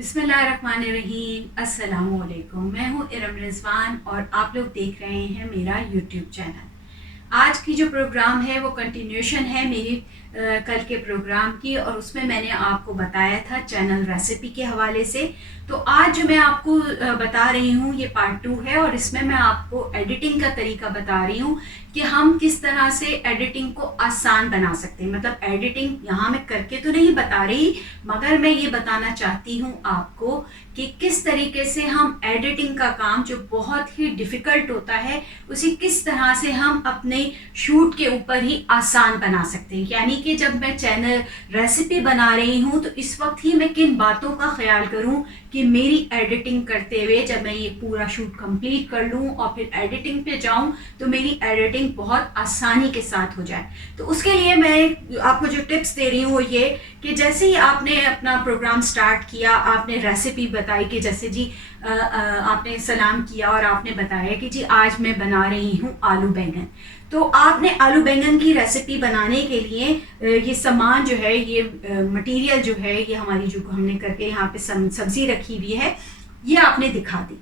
बिस्मिल्लाहिर्रहमानिर्रहीम। अस्सलामुअलैकुम। मैं हूँ इरम रिजवान और आप लोग देख रहे हैं मेरा यूट्यूब चैनल। आज की जो प्रोग्राम है वो कंटिन्यूशन है मेरी कल के प्रोग्राम की, और उसमें मैंने आपको बताया था चैनल रेसिपी के हवाले से। तो आज जो मैं आपको बता रही हूँ ये पार्ट 2 है, और इसमें मैं आपको एडिटिंग का तरीका बता रही हूँ कि हम किस तरह से एडिटिंग को आसान बना सकते हैं। मतलब एडिटिंग यहाँ मैं करके तो नहीं बता रही, मगर मैं ये बताना चाहती हूँ आपको कि किस तरीके से हम एडिटिंग का काम जो बहुत ही डिफ़िकल्ट होता है उसे किस तरह से हम अपने शूट के ऊपर ही आसान बना सकते हैं। यानी कि जब मैं चैनल रेसिपी बना रही हूँ तो इस वक्त ही मैं किन बातों का ख्याल करूँ कि मेरी एडिटिंग करते हुए जब मैं ये पूरा शूट कंप्लीट कर लूँ और फिर एडिटिंग पे जाऊँ तो मेरी एडिटिंग बहुत आसानी के साथ हो जाए। तो उसके लिए मैं आपको जो टिप्स दे रही हूँ वो ये कि जैसे ही आपने अपना प्रोग्राम स्टार्ट किया, आपने रेसिपी बताई कि जैसे जी आपने सलाम किया और आपने बताया कि जी आज मैं बना रही हूँ आलू बैंगन। तो आपने आलू बैंगन की रेसिपी बनाने के लिए ये सामान जो है, ये मटेरियल जो है, ये हमारी जो हमने करके यहाँ पे सब्जी रखी हुई है, ये आपने दिखा दी।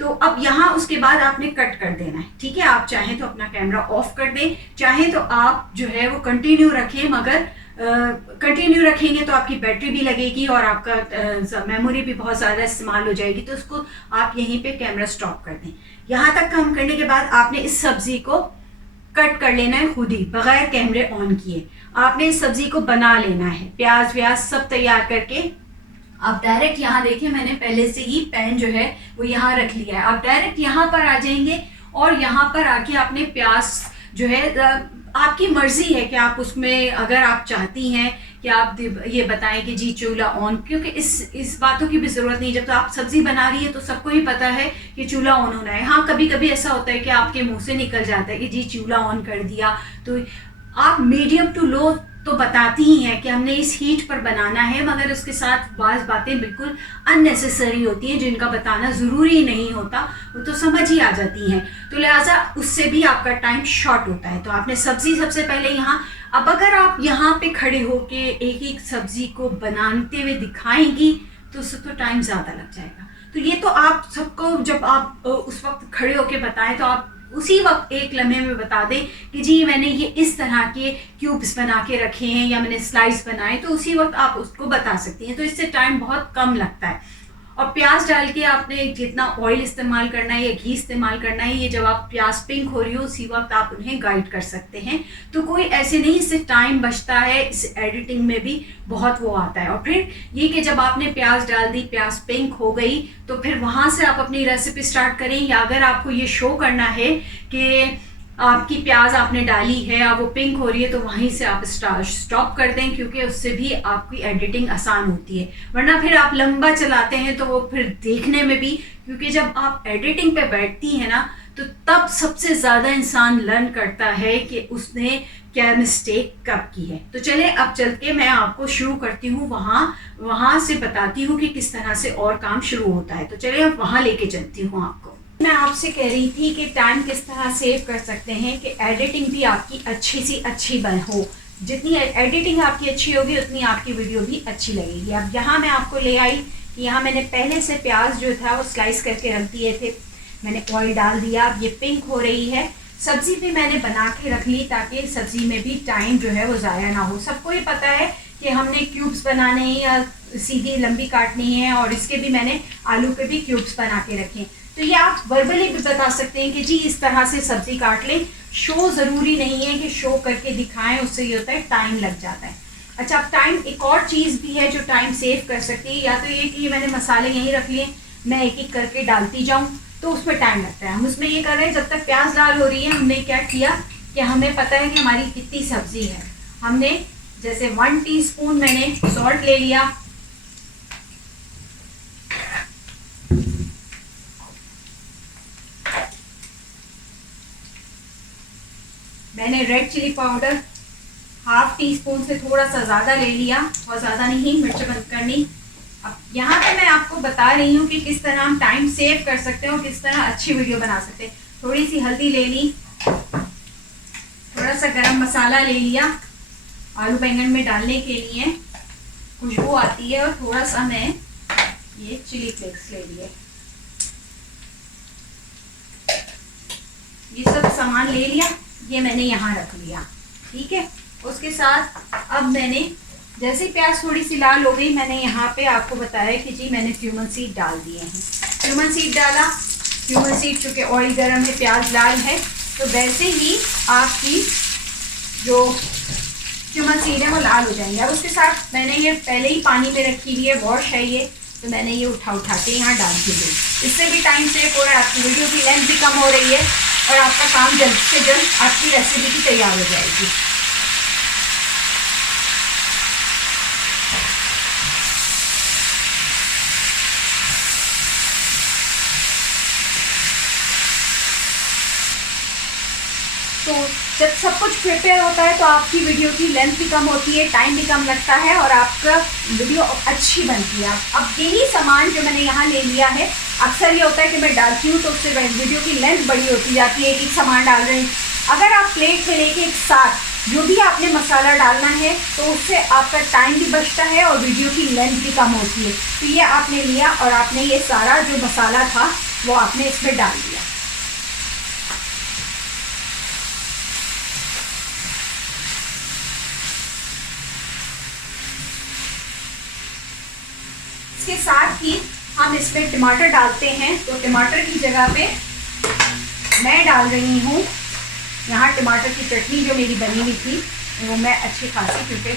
तो अब यहाँ उसके बाद आपने कट कर देना है। ठीक है, आप चाहें तो अपना कैमरा ऑफ कर दें, चाहें तो आप जो है वो कंटिन्यू रखें, मगर कंटिन्यू रखेंगे तो आपकी बैटरी भी लगेगी और आपका मेमोरी भी बहुत ज़्यादा इस्तेमाल हो जाएगी। तो उसको आप यहीं पे कैमरा स्टॉप कर दें। यहाँ तक काम करने के बाद आपने इस सब्जी को कट कर लेना है खुद ही, बगैर कैमरे ऑन किए। आपने इस सब्जी को बना लेना है, प्याज व्याज सब तैयार करके। आप डायरेक्ट यहाँ देखिए, मैंने पहले से ही पैन जो है वो यहाँ रख लिया है। आप डायरेक्ट यहाँ पर आ जाएंगे और यहाँ पर आके आपने प्याज जो है, आपकी मर्जी है कि आप उसमें, अगर आप चाहती हैं कि आप ये बताएं कि जी चूल्हा ऑन, क्योंकि इस बातों की भी ज़रूरत नहीं। जब तो आप सब्जी बना रही है तो सबको ही पता है कि चूल्हा ऑन होना है। हाँ, कभी कभी ऐसा होता है कि आपके मुंह से निकल जाता है कि जी चूल्हा ऑन कर दिया, तो आप मीडियम टू लो तो बताती ही हैं कि हमने इस हीट पर बनाना है, मगर उसके साथ बाज़ बातें बिल्कुल अननेसेसरी होती हैं जिनका बताना ज़रूरी नहीं होता, वो तो समझ ही आ जाती हैं। तो लिहाजा उससे भी आपका टाइम शॉर्ट होता है। तो आपने सब्ज़ी सबसे पहले यहाँ, अब अगर आप यहाँ पे खड़े होके एक एक सब्ज़ी को बनाते हुए दिखाएंगी तो उससे तो टाइम ज़्यादा लग जाएगा। तो ये तो आप सबको जब आप उस वक्त खड़े होके बताएं तो आप उसी वक्त एक लम्हे में बता दें कि जी मैंने ये इस तरह के क्यूब्स बना के रखे हैं या मैंने स्लाइस बनाए, तो उसी वक्त आप उसको बता सकती हैं। तो इससे टाइम बहुत कम लगता है। और प्याज डाल के आपने जितना ऑयल इस्तेमाल करना है या घी इस्तेमाल करना है, ये जब आप प्याज पिंक हो रही हो उसी वक्त आप उन्हें गाइड कर सकते हैं। तो कोई ऐसे नहीं, इससे टाइम बचता है, इस एडिटिंग में भी बहुत वो आता है। और फिर ये कि जब आपने प्याज डाल दी, प्याज पिंक हो गई, तो फिर वहाँ से आप अपनी रेसिपी स्टार्ट करें। या अगर आपको ये शो करना है कि आपकी प्याज आपने डाली है, अब वो पिंक हो रही है, तो वहीं से आप स्टॉप कर दें, क्योंकि उससे भी आपकी एडिटिंग आसान होती है। वरना फिर आप लंबा चलाते हैं तो वो फिर देखने में भी, क्योंकि जब आप एडिटिंग पे बैठती हैं ना तो तब सबसे ज़्यादा इंसान लर्न करता है कि उसने क्या मिस्टेक कब की है। तो चले अब चल के मैं आपको शुरू करती हूँ, वहाँ से बताती हूँ कि किस तरह से और काम शुरू होता है। तो चले अब वहाँ लेके चलती हूँ आपको। मैं आपसे कह रही थी कि टाइम किस तरह सेव कर सकते हैं कि एडिटिंग भी आपकी अच्छी सी अच्छी बन हो। जितनी एडिटिंग आपकी अच्छी होगी उतनी आपकी वीडियो भी अच्छी लगेगी। अब यहाँ मैं आपको ले आई कि यहाँ मैंने पहले से प्याज जो था वो स्लाइस करके रख दिए थे। मैंने ऑयल डाल दिया, अब ये पिंक हो रही है। सब्जी भी मैंने बना के रख ली ताकि सब्जी में भी टाइम जो है वो ज़ाया ना हो। सबको ही पता है कि हमने क्यूब्स बनाने हैं या सीधी लंबी काटनी है, और इसके भी मैंने आलू के भी क्यूब्स बना के रखे। तो ये आप वर्बली भी बता सकते हैं कि जी इस तरह से सब्जी काट लें। शो ज़रूरी नहीं है कि शो करके दिखाएं, उससे ये होता है टाइम लग जाता है। अच्छा, अब टाइम एक और चीज़ भी है जो टाइम सेव कर सकती है। या तो ये कि ये मैंने मसाले यहीं रख लिए, मैं एक एक करके डालती जाऊँ तो उसमें टाइम लगता है। हम उसमें ये कर रहे हैं, जब तक प्याज लाल हो रही है हमने क्या किया कि हमें पता है कि हमारी कितनी सब्जी है। हमने जैसे 1 टीस्पून मैंने सॉल्ट ले लिया, मैंने रेड चिली पाउडर 1/2 टीस्पून से थोड़ा सा ज़्यादा ले लिया, बहुत ज़्यादा नहीं, मिर्च बंद करनी। अब यहाँ पे मैं आपको बता रही हूँ कि किस तरह हम टाइम सेव कर सकते हैं और किस तरह अच्छी वीडियो बना सकते हैं। थोड़ी सी हल्दी ले ली, थोड़ा सा गरम मसाला ले लिया आलू बैंगन में डालने के लिए, खुशबू आती है। और थोड़ा सा मैं ये चिली फ्लेक्स ले लिए, ये सब सामान ले लिया, ये मैंने यहाँ रख लिया, ठीक है। उसके साथ अब मैंने जैसे प्याज थोड़ी सी लाल हो गई, मैंने यहाँ पे आपको बताया कि जी मैंने क्यूमन सीड डाल दिए हैं। क्यूमन सीड डाला, क्यूमन सीड चूँकि ऑयल गर्म है, प्याज लाल है, तो वैसे ही आपकी जो क्यूमन सीड है वो लाल हो जाएंगे। अब उसके साथ मैंने ये पहले ही पानी में रखी हुई है, वॉश है ये, तो मैंने ये उठा के यहाँ डाल दी गई। इससे भी टाइम सेव हो रहा है, आपकी वीडियो की लेंथ भी कम हो रही है और आपका काम जल्द से जल्द आपकी रेसिपी भी तैयार हो जाएगी। तो जब सब कुछ प्रिपेयर होता है तो आपकी वीडियो की लेंथ भी कम होती है, टाइम भी कम लगता है और आपका वीडियो अच्छी बनती है। अब यही सामान जो मैंने यहाँ ले लिया है, अक्सर ये होता है कि मैं डालती हूँ तो उससे वीडियो की लेंथ बड़ी होती जाती है, एक एक सामान डाल रही हूँ। अगर आप प्लेट में लेके एक साथ जो भी आपने मसाला डालना है तो उससे आपका टाइम भी बचता है और वीडियो की लेंथ भी कम होती है। तो ये आपने लिया और आपने ये सारा जो मसाला था वो आपने इसमें डाल दिया। इसके साथ ही हम इसमें टमाटर डालते हैं, तो टमाटर की जगह पे मैं डाल रही हूँ यहाँ टमाटर की चटनी जो मेरी बनी हुई थी, वो मैं अच्छी खासी, क्योंकि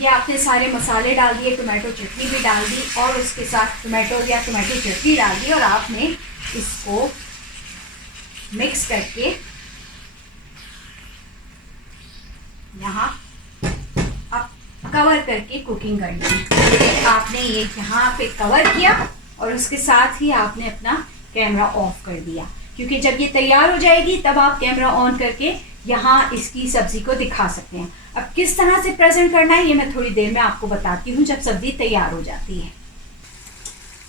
ये आपने सारे मसाले डाल दिए, टमाटो चटनी भी डाल दी और उसके साथ टमाटो या टमाटो चटनी डाल दी और आपने इसको मिक्स करके यहाँ अब कवर करके कुकिंग करनी है। आपने ये यहाँ पे कवर किया और उसके साथ ही आपने अपना कैमरा ऑफ कर दिया, क्योंकि जब ये तैयार हो जाएगी तब आप कैमरा ऑन करके यहाँ इसकी सब्ज़ी को दिखा सकते हैं। अब किस तरह से प्रेजेंट करना है ये मैं थोड़ी देर में आपको बताती हूँ जब सब्ज़ी तैयार हो जाती है।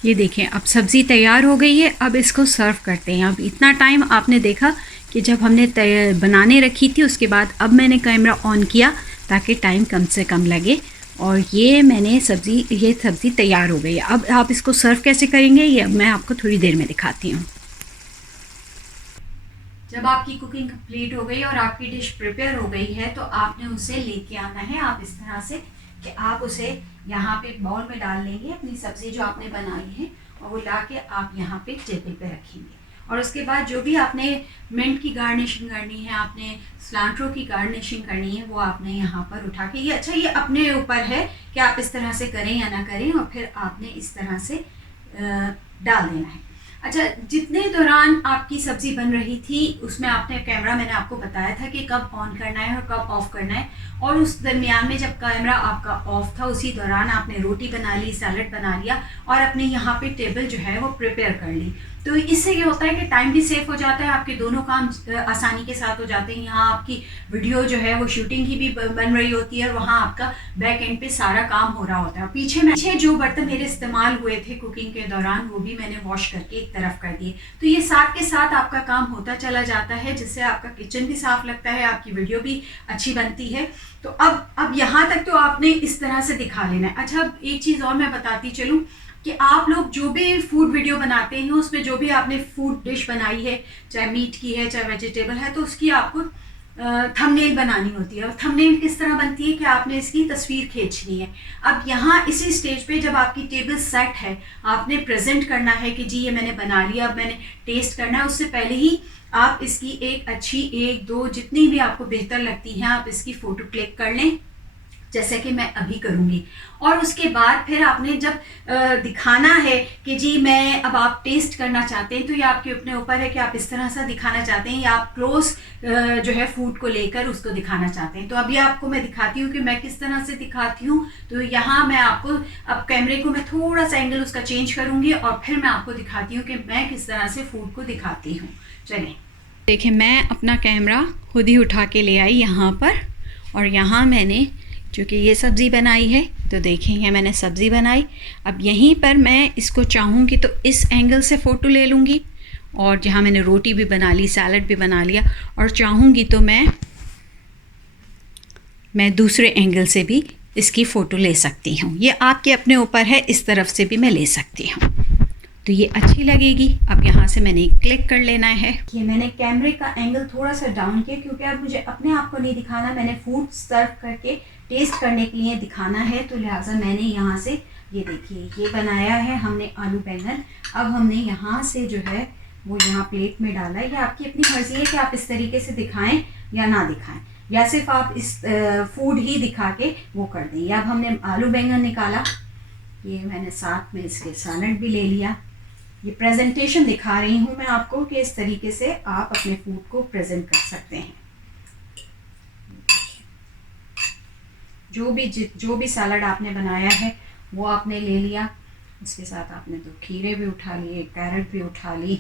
ये देखें, अब सब्ज़ी तैयार हो गई है, अब इसको सर्व करते हैं। अब इतना टाइम आपने देखा कि जब हमने बनाने रखी थी उसके बाद अब मैंने कैमरा ऑन किया ताकि टाइम कम से कम लगे और ये सब्ज़ी तैयार हो गई है। अब आप इसको सर्व कैसे करेंगे ये मैं आपको थोड़ी देर में दिखाती हूँ। जब आपकी कुकिंग कंप्लीट हो गई और आपकी डिश प्रिपेयर हो गई है तो आपने उसे लेके आना है आप इस तरह से कि आप उसे यहाँ पे बाउल में डाल लेंगे, अपनी सब्ज़ी जो आपने बनाई है, और वो ला के आप यहाँ पे टेबल पे रखेंगे। और उसके बाद जो भी आपने मिंट की गार्निशिंग करनी है, आपने सिलांट्रो की गार्निशिंग करनी है, वो आपने यहाँ पर उठा के ये अपने ऊपर है कि आप इस तरह से करें या ना करें, और फिर आपने इस तरह से डाल देना है। अच्छा, जितने दौरान आपकी सब्ज़ी बन रही थी उसमें आपने कैमरा, मैंने आपको बताया था कि कब ऑन करना है और कब ऑफ़ करना है, और उस दरमियान में जब कैमरा आपका ऑफ था उसी दौरान आपने रोटी बना ली, सैलड बना लिया और अपने यहाँ पे टेबल जो है वो प्रिपेयर कर ली। तो इससे ये होता है कि टाइम भी सेव हो जाता है, आपके दोनों काम आसानी के साथ हो जाते हैं। यहाँ आपकी वीडियो जो है वो शूटिंग की भी बन रही होती है और वहाँ आपका बैक एंड पे सारा काम हो रहा होता है। पीछे जो बर्तन मेरे इस्तेमाल हुए थे कुकिंग के दौरान वो भी मैंने वॉश करके एक तरफ कर दिए। तो ये साथ के साथ आपका काम होता चला जाता है, जिससे आपका किचन भी साफ लगता है, आपकी वीडियो भी अच्छी बनती है। तो अब यहाँ तक तो आपने इस तरह से दिखा लेना है। अच्छा, अब एक चीज़ और मैं बताती चलूँ कि आप लोग जो भी फूड वीडियो बनाते हैं उसमें जो भी आपने फूड डिश बनाई है, चाहे मीट की है चाहे वेजिटेबल है, तो उसकी आपको थंबनेल बनानी होती है। और थंबनेल किस तरह बनती है कि आपने इसकी तस्वीर खींचनी है। अब यहाँ इसी स्टेज पे जब आपकी टेबल सेट है, आपने प्रेजेंट करना है कि जी ये मैंने बना लिया, अब मैंने टेस्ट करना है। उससे पहले ही आप इसकी एक अच्छी 1-2 जितनी भी आपको बेहतर लगती हैं आप इसकी फ़ोटो क्लिक कर लें, जैसे कि मैं अभी करूँगी। और उसके बाद फिर आपने जब दिखाना है कि जी मैं अब आप टेस्ट करना चाहते हैं, तो ये आपके अपने ऊपर है कि आप इस तरह से दिखाना चाहते हैं या आप क्लोज जो है फूड को लेकर उसको दिखाना चाहते हैं। तो अभी आपको मैं दिखाती हूँ कि मैं किस तरह से दिखाती हूँ। तो यहाँ मैं आपको अब कैमरे को मैं थोड़ा सा एंगल उसका चेंज करूँगी और फिर मैं आपको दिखाती हूँ कि मैं किस तरह से फूड को दिखाती हूँ। चलें, देखिए मैं अपना कैमरा खुद ही उठा के ले आई यहाँ पर, और यहाँ मैंने चूँकि ये सब्ज़ी बनाई है तो देखेंगे मैंने सब्ज़ी बनाई। अब यहीं पर मैं इसको चाहूँगी तो इस एंगल से फ़ोटो ले लूँगी, और जहाँ मैंने रोटी भी बना ली, सैलड भी बना लिया, और चाहूँगी तो मैं मैं दूसरे एंगल से भी इसकी फ़ोटो ले सकती हूँ। ये आपके अपने ऊपर है, इस तरफ से भी मैं ले सकती हूँ। तो ये अच्छी लगेगी। अब यहाँ से मैंने क्लिक कर लेना है। ये मैंने कैमरे का एंगल थोड़ा सा डाउन किया क्योंकि अब मुझे अपने आप को नहीं दिखाना, मैंने फूड सर्व करके टेस्ट करने के लिए दिखाना है। तो लिहाजा मैंने यहाँ से ये देखिए ये बनाया है हमने आलू बैंगन। अब हमने यहाँ से जो है वो यहाँ प्लेट में डाला है। ये आपकी अपनी मर्ज़ी है कि आप इस तरीके से दिखाएं या ना दिखाएं, या सिर्फ आप इस फूड ही दिखा के वो कर दें। अब हमने आलू बैंगन निकाला, ये मैंने साथ में इसके सैलेड भी ले लिया। ये प्रेजेंटेशन दिखा रही हूँ मैं आपको कि इस तरीके से आप अपने फूड को प्रेजेंट कर सकते हैं। जो भी सैलड आपने बनाया है वो आपने ले लिया। इसके साथ आपने तो खीरे भी उठा लिए, कैरेट भी उठा ली,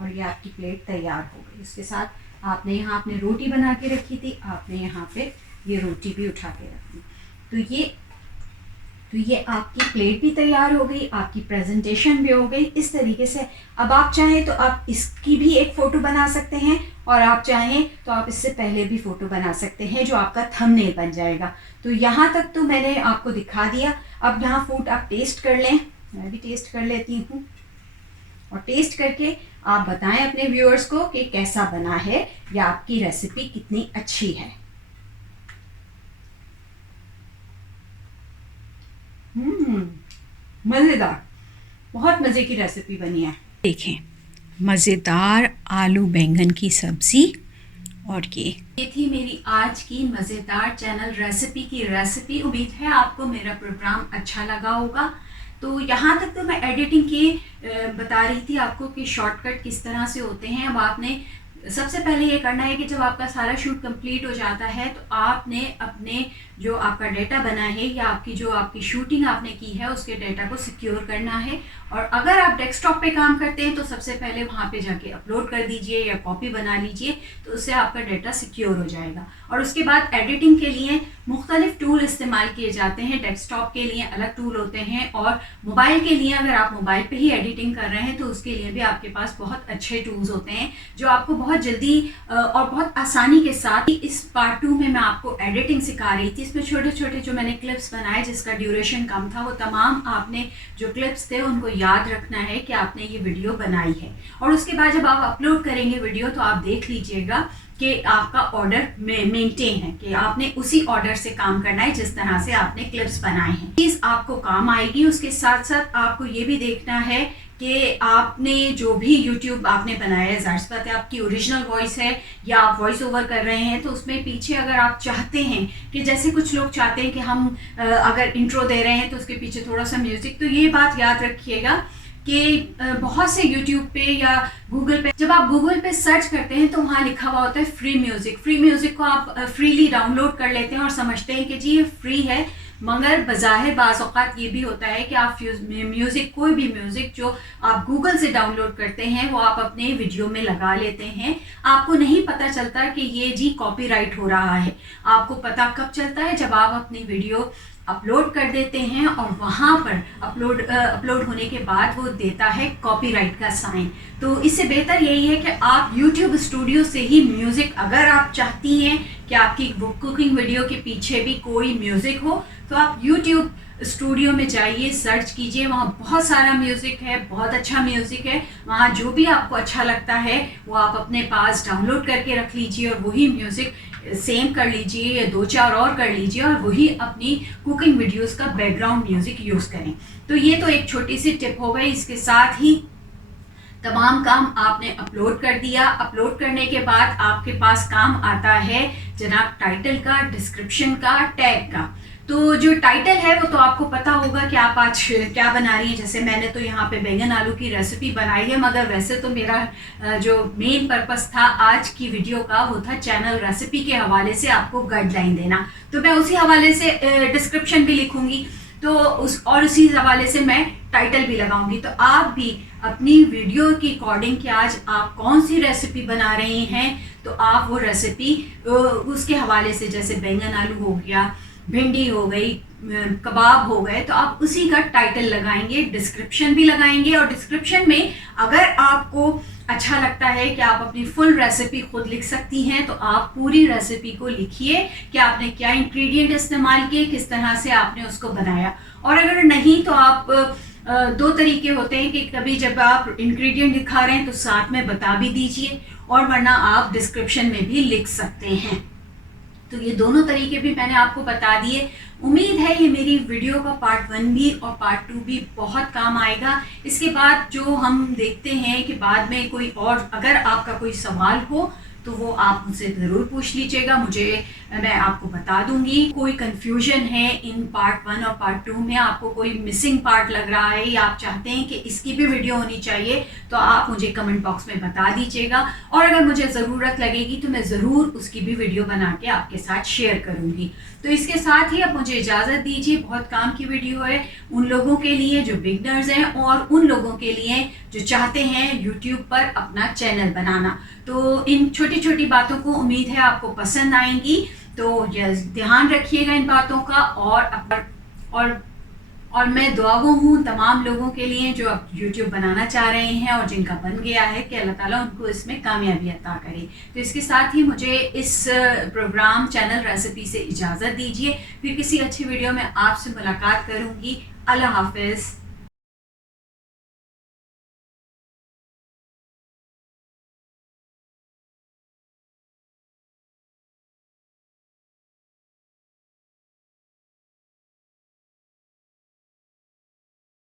और ये आपकी प्लेट तैयार हो गई। इसके साथ आपने यहाँ अपने रोटी बना के रखी थी, आपने यहाँ पे ये रोटी भी उठा के रख दी। तो ये आपकी प्लेट भी तैयार हो गई, आपकी प्रेजेंटेशन भी हो गई। इस तरीके से अब आप चाहें तो आप इसकी भी एक फ़ोटो बना सकते हैं, और आप चाहें तो आप इससे पहले भी फ़ोटो बना सकते हैं जो आपका थंबनेल बन जाएगा। तो यहाँ तक तो मैंने आपको दिखा दिया। अब यहाँ फूड आप टेस्ट कर लें, मैं भी टेस्ट कर लेती हूँ, और टेस्ट करके आप बताएं अपने व्यूअर्स को कि कैसा बना है या आपकी रेसिपी कितनी अच्छी है। मज़ेदार, बहुत मज़े की रेसिपी बनी है। देखें, मज़ेदार आलू बैंगन की सब्ज़ी। और ये थी मेरी आज की मज़ेदार चैनल रेसिपी की रेसिपी। उम्मीद है आपको मेरा प्रोग्राम अच्छा लगा होगा। तो यहाँ तक तो मैं एडिटिंग के बता रही थी आपको कि शॉर्टकट किस तरह से होते हैं। अब आपने सबसे पहले ये करना है कि जब आपका सारा शूट कंप्लीट हो जाता है तो आपने अपने जो आपका डेटा बना है या आपकी शूटिंग आपने की है उसके डेटा को सिक्योर करना है। और अगर आप डेस्कटॉप पे काम करते हैं तो सबसे पहले वहाँ पे जाके अपलोड कर दीजिए या कॉपी बना लीजिए, तो उससे आपका डेटा सिक्योर हो जाएगा। और उसके बाद एडिटिंग के लिए मुख्तलिफ टूल इस्तेमाल किए जाते हैं। डेस्कटॉप के लिए अलग टूल होते हैं, और मोबाइल के लिए अगर आप मोबाइल पे ही एडिटिंग कर रहे हैं तो उसके लिए भी आपके पास बहुत अच्छे टूल्स होते हैं जो आपको बहुत जल्दी और बहुत आसानी के साथ। इस पार्ट 2 में मैं आपको एडिटिंग सिखा रही थी। इसमें छोटे छोटे जो मैंने क्लिप्स बनाए जिसका ड्यूरेशन कम था, वो तमाम आपने जो क्लिप्स थे उनको याद रखना है कि आपने ये वीडियो बनाई है। और उसके बाद जब आप अपलोड करेंगे वीडियो तो आप देख लीजिएगा कि आपका ऑर्डर मेंटेन है, कि आपने उसी ऑर्डर से काम करना है जिस तरह से आपने क्लिप्स बनाए हैं। चीज़ आपको काम आएगी। उसके साथ साथ आपको ये भी देखना है कि आपने जो भी YouTube आपने बनाया है, ज़ाहिर सी बात है आपकी ओरिजिनल वॉइस है या आप वॉइस ओवर कर रहे हैं, तो उसमें पीछे अगर आप चाहते हैं कि जैसे कुछ लोग चाहते हैं कि हम अगर इंट्रो दे रहे हैं तो उसके पीछे थोड़ा सा म्यूज़िक, तो ये बात याद रखिएगा कि बहुत से YouTube पे या गूगल पे, जब आप गूगल पे सर्च करते हैं तो वहाँ लिखा हुआ होता है फ्री म्यूज़िक। फ्री म्यूज़िक को आप फ्रीली डाउनलोड कर लेते हैं और समझते हैं कि जी ये फ्री है, मगर बज़ाहिर बाज़ औक़ात ये भी होता है कि आप म्यूज़िक, कोई भी म्यूज़िक जो आप गूगल से डाउनलोड करते हैं वो आप अपने वीडियो में लगा लेते हैं। आपको नहीं पता चलता कि ये जी कॉपीराइट हो रहा है। आपको पता कब चलता है? जब आप अपनी वीडियो अपलोड कर देते हैं और वहाँ पर अपलोड होने के बाद वो देता है कॉपीराइट का साइन। तो इससे बेहतर यही है कि आप YouTube स्टूडियो से ही म्यूज़िक, अगर आप चाहती हैं कि आपकी कुकिंग वीडियो के पीछे भी कोई म्यूज़िक हो, तो आप YouTube स्टूडियो में जाइए, सर्च कीजिए, वहाँ बहुत सारा म्यूज़िक है, बहुत अच्छा म्यूज़िक है। वहाँ जो भी आपको अच्छा लगता है वो आप अपने पास डाउनलोड करके रख लीजिए और वही म्यूज़िक सेम कर लीजिए या 2-4 और कर लीजिए और वही अपनी कुकिंग वीडियोस का बैकग्राउंड म्यूज़िक यूज़ करें। तो ये तो एक छोटी सी टिप हो गई। इसके साथ ही तमाम काम आपने अपलोड कर दिया। अपलोड करने के बाद आपके पास काम आता है जनाब टाइटल का, डिस्क्रिप्शन का, टैग का। तो जो टाइटल है वो तो आपको पता होगा कि आप आज क्या बना रही हैं। जैसे मैंने तो यहाँ पे बैंगन आलू की रेसिपी बनाई है, मगर वैसे तो मेरा जो मेन पर्पस था आज की वीडियो का वो था चैनल रेसिपी के हवाले से आपको गाइडलाइन देना। तो मैं उसी हवाले से डिस्क्रिप्शन भी लिखूँगी, तो उसी हवाले से मैं टाइटल भी लगाऊंगी। तो आप भी अपनी वीडियो के अकॉर्डिंग कि आज आप कौन सी रेसिपी बना रहे हैं, तो आप वो रेसिपी उसके हवाले से, जैसे बैंगन आलू हो गया, भिंडी हो गई, कबाब हो गए, तो आप उसी का टाइटल लगाएंगे, डिस्क्रिप्शन भी लगाएंगे। और डिस्क्रिप्शन में अगर आपको अच्छा लगता है कि आप अपनी फुल रेसिपी खुद लिख सकती हैं, तो आप पूरी रेसिपी को लिखिए कि आपने क्या इंग्रेडिएंट इस्तेमाल किए, किस तरह से आपने उसको बनाया। और अगर नहीं तो आप दो तरीके होते हैं कि कभी जब आप इंग्रेडिएंट दिखा रहे हैं तो साथ में बता भी दीजिए, और वरना आप डिस्क्रिप्शन में भी लिख सकते हैं। तो ये दोनों तरीके भी मैंने आपको बता दिए। उम्मीद है ये मेरी वीडियो का पार्ट 1 भी और पार्ट 2 भी बहुत काम आएगा। इसके बाद जो हम देखते हैं कि बाद में कोई और अगर आपका कोई सवाल हो तो वो आप मुझसे ज़रूर पूछ लीजिएगा, मैं आपको बता दूंगी। कोई कंफ्यूजन है इन पार्ट 1 और पार्ट 2 में, आपको कोई मिसिंग पार्ट लग रहा है या आप चाहते हैं कि इसकी भी वीडियो होनी चाहिए, तो आप मुझे कमेंट बॉक्स में बता दीजिएगा। और अगर मुझे ज़रूरत लगेगी तो मैं ज़रूर उसकी भी वीडियो बना के आपके साथ शेयर करूँगी। तो इसके साथ ही अब मुझे इजाज़त दीजिए। बहुत काम की वीडियो है उन लोगों के लिए जो बिगनर्स हैं और उन लोगों के लिए जो चाहते हैं यूट्यूब पर अपना चैनल बनाना। तो इन छोटी छोटी बातों को उम्मीद है आपको पसंद आएंगी, तो ध्यान रखिएगा इन बातों का। और मैं दुआगो हूँ तमाम लोगों के लिए जो अब यूट्यूब बनाना चाह रहे हैं और जिनका बन गया है, कि अल्लाह ताला उनको इसमें कामयाबी अता करे। तो इसके साथ ही मुझे इस प्रोग्राम चैनल रेसिपी से इजाज़त दीजिए। फिर किसी अच्छी वीडियो में आपसे मुलाकात करूँगी। अल्लाह हाफिज़।